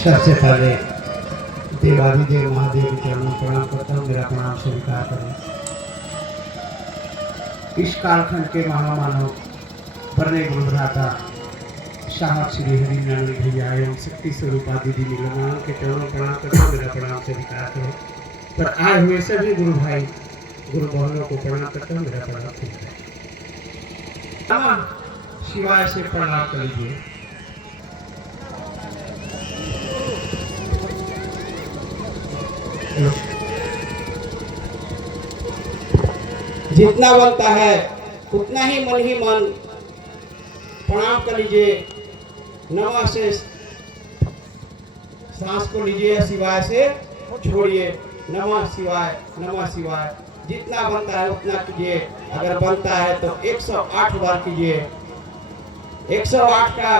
सबसे पहले देवाधिदेव महादेव के चरणों में प्रणाम करता हूँ। मेरा प्रणाम स्वीकार करें। इस कालखंड के महामानव बरने गुरुभ्राता साहब श्री हरिनारायण भैया एवं शक्ति स्वरूपा दीदी नीलमान के चरणों में प्रणाम करता हूँ। मेरा प्रणाम स्वीकार करें। पर आए हुए सभी गुरु भाई गुरु बहनों को प्रणाम करता हूँ। मेरा प्रणाम स्वीकार करें। शिवाय से प्रणाम कर लीजिए। जितना बनता है उतना ही मन प्रणाम कर लीजिए। नमः से सांस को लीजिए, शिवाय से छोड़िए। नमः शिवाय, नमः शिवाय। जितना बनता है उतना कीजिए। अगर बनता है तो 108 बार कीजिए। 108 का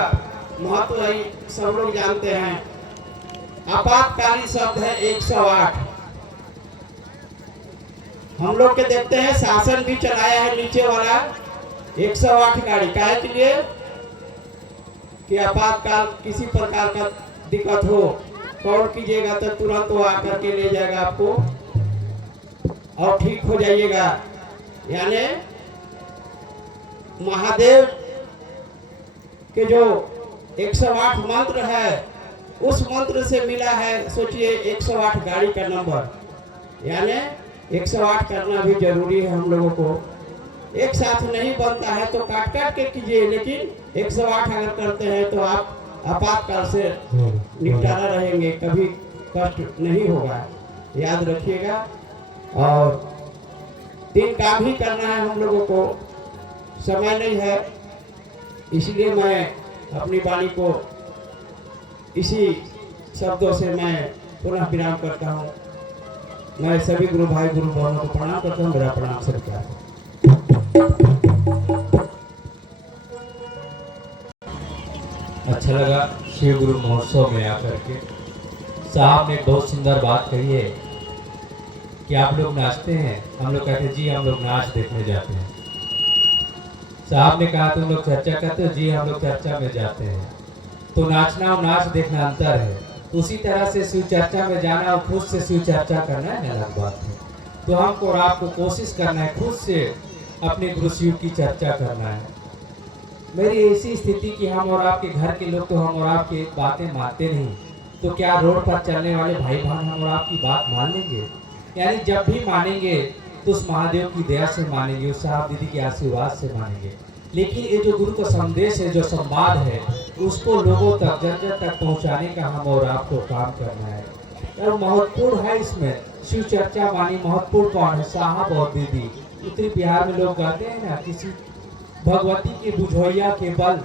महत्व ही सब लोग जानते हैं। आपातकालीन शब्द है 108। हम लोग के देखते हैं शासन भी चलाया है नीचे वाला 108 गाड़ी। काहे के लिए? कि आपातकाल किसी प्रकार का दिक्कत हो, कॉल कीजिएगा तो तुरंत वो आकर के ले जाएगा आपको और ठीक हो जाइएगा। यानी महादेव के जो 108 मंत्र है उस मंत्र से मिला है। सोचिए 108 गाड़ी का नंबर, यानी 108 करना भी जरूरी है हम लोगों को। एक साथ नहीं बनता है तो काट काट के कीजिए, लेकिन 108 अगर करते हैं तो आप आपातकाल से निपटारा रहेंगे, कभी कष्ट नहीं होगा। याद रखिएगा। और 3 काम ही करना है हम लोगों को, समय नहीं है। इसलिए मैं अपनी वाणी को इसी शब्दों से मैं पुनः विराम करता हूँ। मैं सभी गुरु भाई गुरु बहनों को प्रणाम करता हूँ। मेरा प्रणाम स्वीकार करें। अच्छा लगा शिव गुरु महोत्सव में आकर के। साहब ने बहुत सुंदर बात कही है कि आप लोग नाचते हैं। हम लोग कहते हैं जी हम लोग नाच देखने जाते हैं। साहब ने कहा तुम लोग चर्चा करते हो? जी हम लोग चर्चा में जाते हैं। तो नाचना और नाच देखना अंतर है। उसी तरह से शिव चर्चा में जाना और खुद से शिव चर्चा करना है अलग बात है। तो हमको और आपको कोशिश करना है खुद से अपने गुरु शिव की चर्चा करना है। मेरी ऐसी स्थिति कि हम और आपके घर के लोग तो हम और आपकी बातें मानते नहीं, तो क्या रोड पर चलने वाले भाई बहन हम और आपकी बात मान लेंगे? यानी जब भी मानेंगे तो उस महादेव की दया से मानेंगे, उस साहब दीदी के आशीर्वाद से मानेंगे। लेकिन ये जो गुरु का संदेश है, जो संवाद है, उसको लोगों तक जन जन तक पहुंचाने का हम और आपको काम करना है। और महत्वपूर्ण है इसमें शिव चर्चा मानी। महत्वपूर्ण कौन है? साहब और दीदी। उत्तरी बिहार में लोग कहते हैं ना, किसी भगवती के बुझोइया के बल,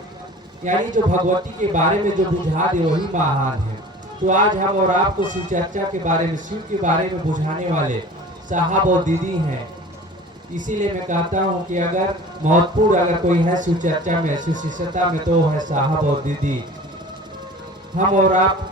यानी जो भगवती के बारे में जो बुझा दे वही महान है। तो आज हम और आपको शिव चर्चा के बारे में, शिव के बारे में बुझाने वाले साहब और दीदी हैं। इसीलिए मैं कहता हूं कि अगर महत्वपूर्ण अगर कोई है शिव चर्चा में, शिव शिष्यता में, तो है साहब और दीदी। हम और आप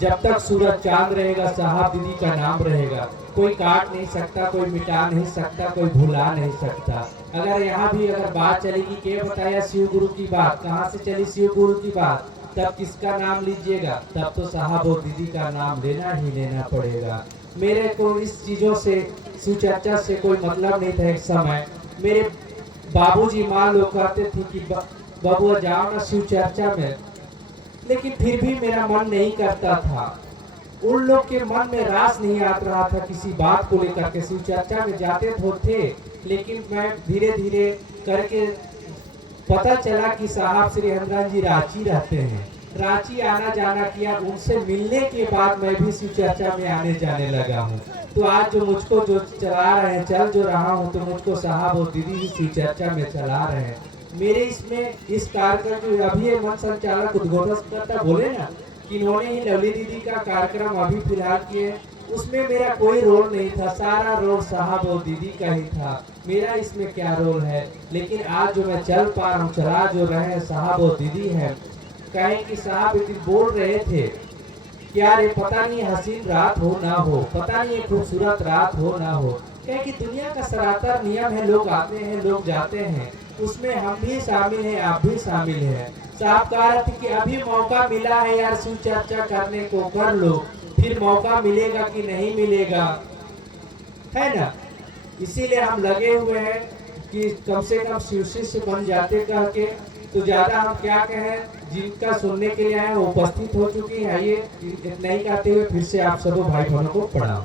जब तक सूरज चांद रहेगा साहब दीदी का नाम रहेगा। कोई काट नहीं सकता, कोई मिटा नहीं सकता, कोई भुला नहीं सकता। अगर यहाँ भी अगर बात चलेगी के बताया शिव गुरु की बात, कहाँ से चली शिव गुरु की बात, तब किसका नाम लीजिएगा? तब तो साहब और दीदी का नाम लेना ही लेना पड़ेगा। मेरे को इस चीज़ों से शिव चर्चा से कोई मतलब नहीं था। एक समय मेरे बाबूजी माँ लोग कहते थे कि बबुआ जाओ ना शिव चर्चा में, लेकिन फिर भी मेरा मन नहीं करता था। उन लोग के मन में रास नहीं आ रहा था किसी बात को लेकर के। शिव चर्चा में जाते तो थे, लेकिन मैं धीरे धीरे करके पता चला कि साहब श्री हरिनारायण जी रांची रहते हैं। रांची आना जाना किया, उनसे मिलने के बाद मैं भी शिव चर्चा में आने जाने लगा हूँ। तो आज जो मुझको जो चला रहे हैं, चल जो रहा हूँ, तो मुझको साहब और दीदी ही शिव चर्चा में चला रहे हैं। मेरे इसमें इस कार्यक्रम जो अभी मन संचालक उद्घाटन बोले ना कि इन्होंने ही लवली दीदी का कार्यक्रम अभी फिलहाल किए, उसमें मेरा कोई रोल नहीं था। सारा रोल साहब और दीदी का ही था। मेरा इसमें क्या रोल है? लेकिन आज जो मैं चल पा रहा हूँ, चला जो रहे साहब और दीदी है। कहें कि साहब एक दिन बोल रहे थे क्या रे, पता नहीं हसीन रात हो ना हो, पता नहीं खूबसूरत रात हो ना हो। कहें कि दुनिया का सरातर नियम है, लोग आते हैं लोग जाते हैं, उसमें हम भी शामिल हैं, आप भी शामिल हैं। साहब कह रहे थे कि अभी मौका मिला है यार शिव चर्चा करने को, कर लो, फिर मौका मिलेगा कि नहीं मिलेगा, है ना। इसीलिए हम लगे हुए हैं कि कम से कम शिव शिष्य बन जाते कह के। तो ज़्यादा हम क्या कहें, जिनका सुनने के लिए आए वो उपस्थित हो चुकी है। ये इतना ही कहते हुए फिर से आप सभी भाई बहनों को प्रणाम।